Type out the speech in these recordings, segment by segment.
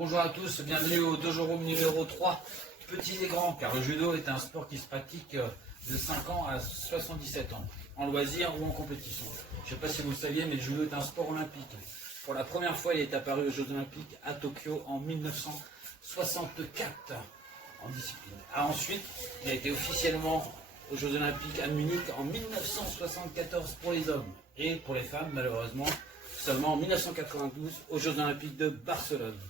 Bonjour à tous, bienvenue au Dojo Room numéro 3, petits et grands, car le judo est un sport qui se pratique de 5 ans à 77 ans, en loisir ou en compétition. Je ne sais pas si vous le saviez, mais le judo est un sport olympique. Pour la première fois, il est apparu aux Jeux Olympiques à Tokyo en 1964 en discipline. Ensuite, il a été officiellement aux Jeux Olympiques à Munich en 1974 pour les hommes, et pour les femmes, malheureusement, seulement en 1992 aux Jeux Olympiques de Barcelone.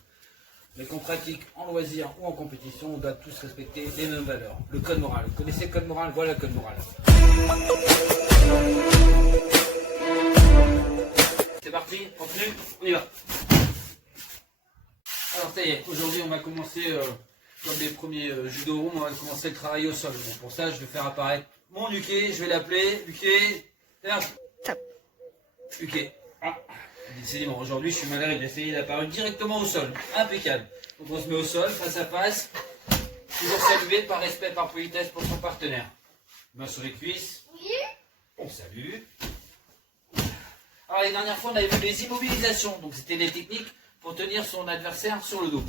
Mais qu'on pratique en loisir ou en compétition, on doit tous respecter les mêmes valeurs. Le code moral. Vous connaissez le code moral? Voilà le code moral. C'est parti, continue, on y va. Alors ça y est, aujourd'hui on va commencer, comme les premiers judo rooms, on va commencer le travail au sol. Bon, pour ça, je vais faire apparaître mon Uke, je vais l'appeler Uke. Uke. Décidément, aujourd'hui je suis malade, il a essayé d'apparaître directement au sol. Impeccable. Donc on se met au sol, face à face. Toujours saluer par respect, par politesse pour son partenaire. Main sur les cuisses. On salue. Alors les dernières fois on avait vu les immobilisations. Donc c'était des techniques pour tenir son adversaire sur le dos.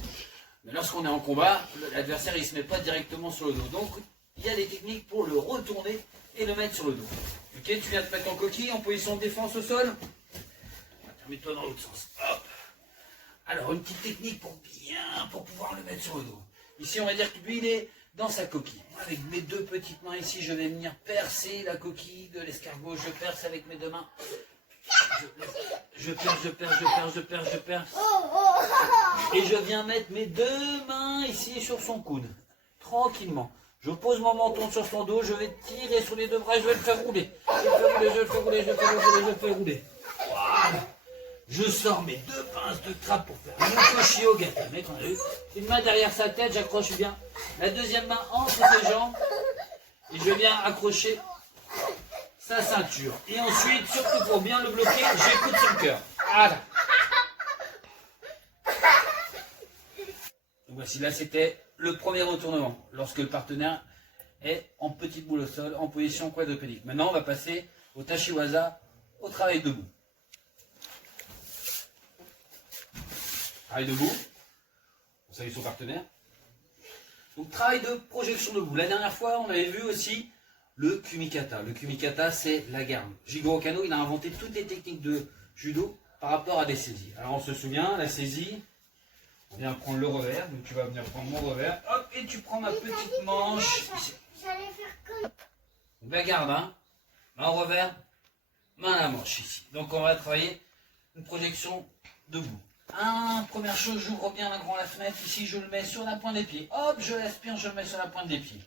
Mais lorsqu'on est en combat, l'adversaire il ne se met pas directement sur le dos. Donc il y a des techniques pour le retourner et le mettre sur le dos. Ok, tu viens de mettre en coquille en position de défense au sol. Mets-toi dans l'autre sens. Hop. Alors, une petite technique pour pouvoir le mettre sur le dos. Ici, on va dire que lui, il est dans sa coquille. Avec mes deux petites mains ici, je vais venir percer la coquille de l'escargot. Je perce avec mes deux mains. Je perce. Et je viens mettre mes deux mains ici sur son coude. Tranquillement. Je pose mon menton sur son dos. Je vais tirer sur les deux bras. Je vais le faire rouler. Je le fais rouler. Voilà. Je sors mes deux pinces de crabe pour faire un koshi au gâteau. Une main derrière sa tête, j'accroche bien. La deuxième main entre ses jambes. Et je viens accrocher sa ceinture. Et ensuite, surtout pour bien le bloquer, j'écoute son cœur. Voilà. Donc voici, là c'était le premier retournement. Lorsque le partenaire est en petite boule au sol, en position quadrupédique. Maintenant, on va passer au Tashiwaza, au travail debout. Travail debout, on salue son partenaire. Donc travail de projection debout. La dernière fois, on avait vu aussi le kumikata. Le kumikata, c'est la garde. Jigoro Kano, il a inventé toutes les techniques de judo par rapport à des saisies. Alors on se souvient, la saisie, on vient prendre le revers. Donc tu vas venir prendre mon revers. Hop, et tu prends ma petite manche. J'allais faire comme... Donc la garde, hein. Main au revers, main à la manche ici. Donc on va travailler une projection debout. Première chose, j'ouvre bien la fenêtre, ici je le mets sur la pointe des pieds. Hop, je l'aspire, je le mets sur la pointe des pieds.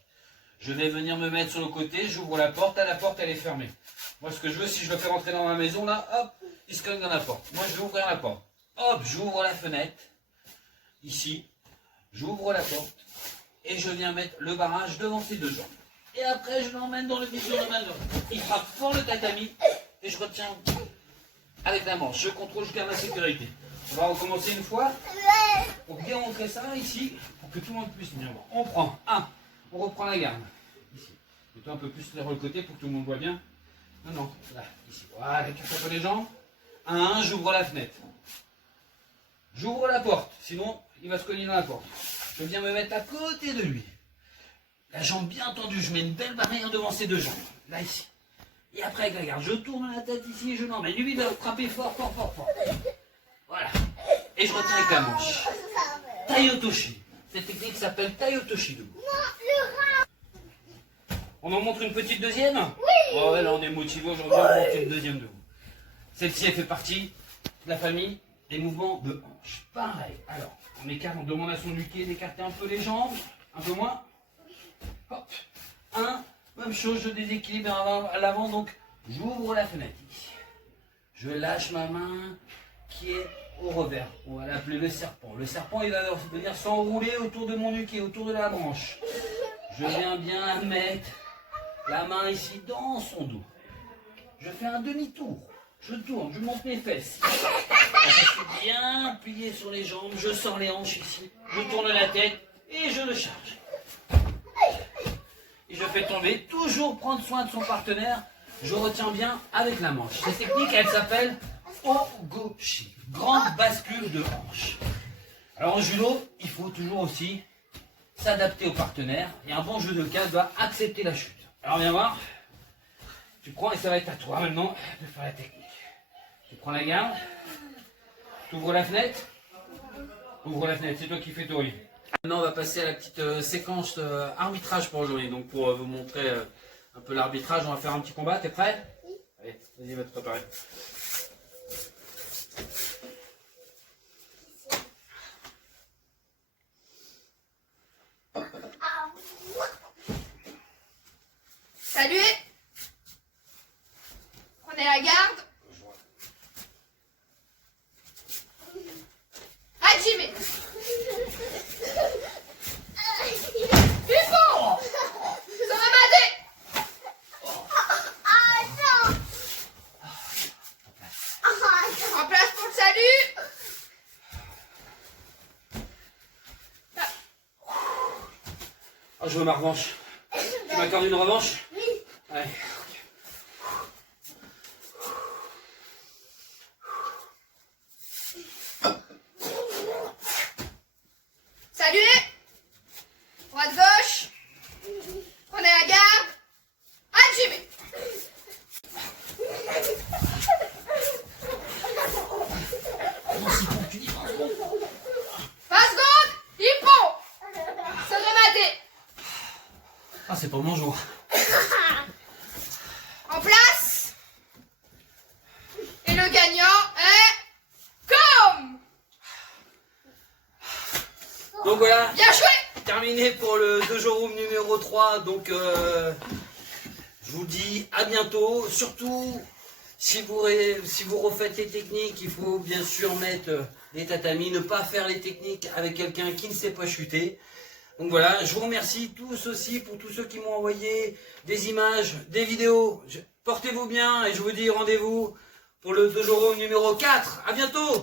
Je vais venir me mettre sur le côté, j'ouvre la porte elle est fermée. Moi ce que je veux, si je le fais rentrer dans ma maison, là, hop, il se cogne dans la porte. Moi je vais ouvrir la porte. Hop, j'ouvre la fenêtre, ici, j'ouvre la porte, et je viens mettre le barrage devant ses deux jambes. Et après je l'emmène dans le vision de ma jambe. Il frappe fort le tatami, et je retiens avec la manche. Je contrôle, je garde la sécurité. On va recommencer une fois pour bien montrer ça ici, pour que tout le monde puisse bien voir. On prend on reprend la garde. Ici. Mets-toi un peu plus sur le côté pour que tout le monde voit bien. Non, là, ici. Voilà, tu fais un peu les jambes. J'ouvre la fenêtre. J'ouvre la porte, sinon il va se cogner dans la porte. Je viens me mettre à côté de lui. La jambe bien tendue, je mets une belle barrière devant ses deux jambes. Là, ici. Et après, avec la garde, je tourne la tête ici et je l'emmène. Lui, il va frapper fort. Voilà. Et je retiens avec la manche. Taiotoshi. Cette technique s'appelle Taiotoshi debout. On en montre une petite deuxième? Oui. Oh ouais, là on est motivé aujourd'hui, on montre une deuxième debout. Celle-ci, elle fait partie de la famille des mouvements de hanche. Pareil. Alors, on écarte, on demande à son Uke d'écarter un peu les jambes. Un peu moins. Hop. Même chose, je déséquilibre à l'avant, donc j'ouvre la fenêtre ici. Je lâche ma main qui est au revers. On va l'appeler le serpent. Le serpent, il va venir s'enrouler autour de mon Uke, autour de la branche. Je viens bien mettre la main ici dans son dos. Je fais un demi-tour. Je tourne, je monte mes fesses. Je suis bien plié sur les jambes. Je sors les hanches ici. Je tourne la tête et je le charge. Et je fais tomber. Toujours prendre soin de son partenaire. Je retiens bien avec la manche. Cette technique, elle s'appelle Ogoshi. Grande bascule de hanche. Alors en judo, il faut toujours aussi s'adapter au partenaire. Et un bon judoka doit accepter la chute. Alors viens voir. Tu prends et ça va être à toi maintenant de faire la technique. Tu prends la garde. Tu ouvres la fenêtre. Ouvre la fenêtre, c'est toi qui fais tourner. Maintenant on va passer à la petite séquence arbitrage pour aujourd'hui. Donc pour vous montrer un peu l'arbitrage, on va faire un petit combat. T'es prêt? Oui. Allez, vas-y, va te préparer. Salut. Prenez la garde. Hajime. Pipo. Saramade. En place pour le salut. Oh, je veux ma revanche. Tu m'accordes une revanche? Oui. Allez. Salut. Droite gauche. Prenez la garde. Hajime. Pas secondes. Hippo. Saramade. Ah, c'est pas mon jour. En place. Et le gagnant est comme. Donc voilà, Bien joué. terminé pour le dojo room numéro 3. Donc je vous dis à bientôt. Surtout, si vous refaites les techniques, il faut bien sûr mettre les tatamis, ne pas faire les techniques avec quelqu'un qui ne sait pas chuter. Donc voilà, je vous remercie tous aussi pour tous ceux qui m'ont envoyé des images, des vidéos. Portez-vous bien et je vous dis rendez-vous pour le dojo room numéro 4. À bientôt.